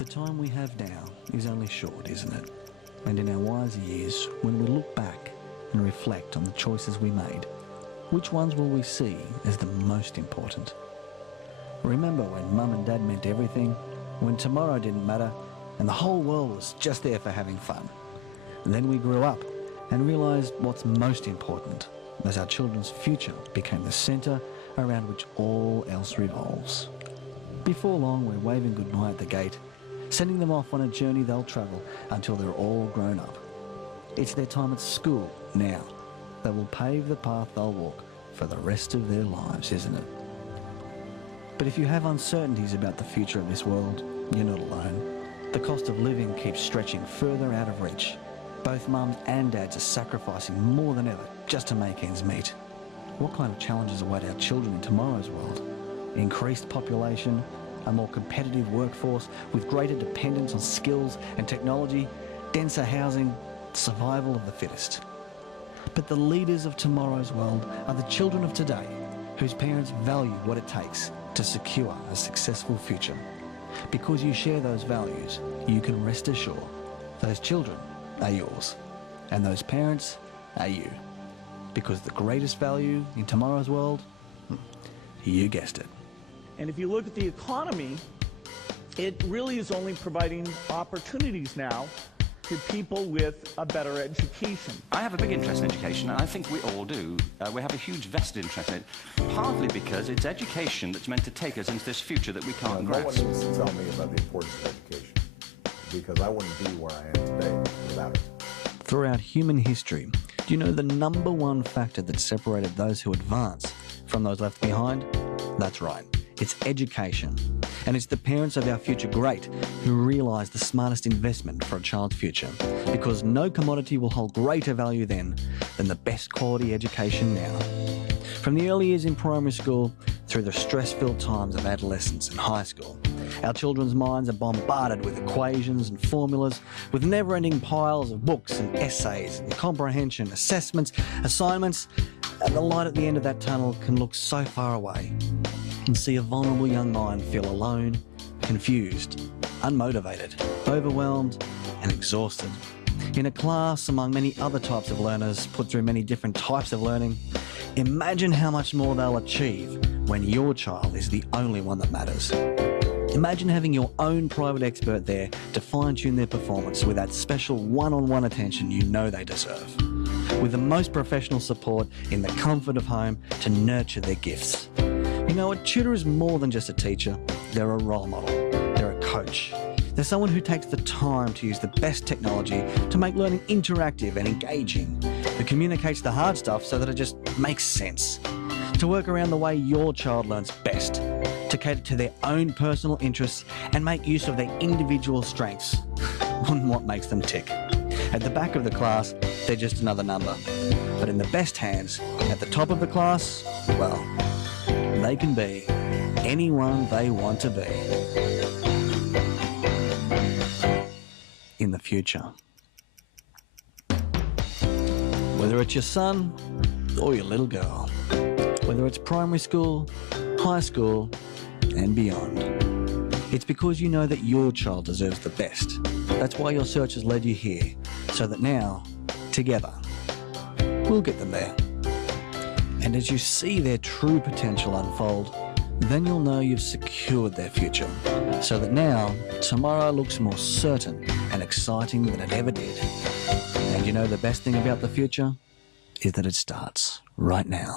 The time we have now is only short, isn't it? And in our wiser years, when we look back and reflect on the choices we made, which ones will we see as the most important? Remember when Mum and Dad meant everything, when tomorrow didn't matter, and the whole world was just there for having fun? And then we grew up and realised what's most important, as our children's future became the centre around which all else revolves. Before long, we're waving goodbye at the gate, sending them off on a journey they'll travel until they're all grown up. It's their time at school now that will pave the path they'll walk for the rest of their lives, isn't it? But if you have uncertainties about the future of this world, you're not alone. The cost of living keeps stretching further out of reach. Both mums and dads are sacrificing more than ever just to make ends meet. What kind of challenges await our children in tomorrow's world? Increased population, a more competitive workforce with greater dependence on skills and technology, denser housing, survival of the fittest. But the leaders of tomorrow's world are the children of today, whose parents value what it takes to secure a successful future. Because you share those values, you can rest assured those children are yours, and those parents are you. Because the greatest value in tomorrow's world, you guessed it. And if you look at the economy, it really is only providing opportunities now to people with a better education. I have a big interest in education, and I think we all do. We have a huge vested interest in it, partly because it's education that's meant to take us into this future that we can't grasp. No one needs to tell me about the importance of education, because I wouldn't be where I am today without it. Throughout human history, do you know the number one factor that separated those who advance from those left behind? That's right, it's education. And it's the parents of our future great who realise the smartest investment for a child's future, because no commodity will hold greater value then than the best quality education now. From the early years in primary school through the stress-filled times of adolescence and high school, our children's minds are bombarded with equations and formulas, with never-ending piles of books and essays and comprehension, assessments, assignments, and the light at the end of that tunnel can look so far away and see a vulnerable young mind feel alone, confused, unmotivated, overwhelmed and exhausted. In a class among many other types of learners put through many different types of learning, imagine how much more they'll achieve when your child is the only one that matters. Imagine having your own private expert there to fine-tune their performance with that special one-on-one attention you know they deserve, with the most professional support in the comfort of home to nurture their gifts. You know, a tutor is more than just a teacher. They're a role model. They're a coach. They're someone who takes the time to use the best technology to make learning interactive and engaging, who communicates the hard stuff so that it just makes sense, to work around the way your child learns best, to cater to their own personal interests and make use of their individual strengths on what makes them tick. At the back of the class, they're just another number. But in the best hands, at the top of the class, well, they can be anyone they want to be in the future. Whether it's your son or your little girl, whether it's primary school, high school, and beyond, it's because you know that your child deserves the best. That's why your search has led you here, so that now, together, we'll get them there. And as you see their true potential unfold, then you'll know you've secured their future, so that now, tomorrow looks more certain and exciting than it ever did. And you know the best thing about the future is that it starts right now.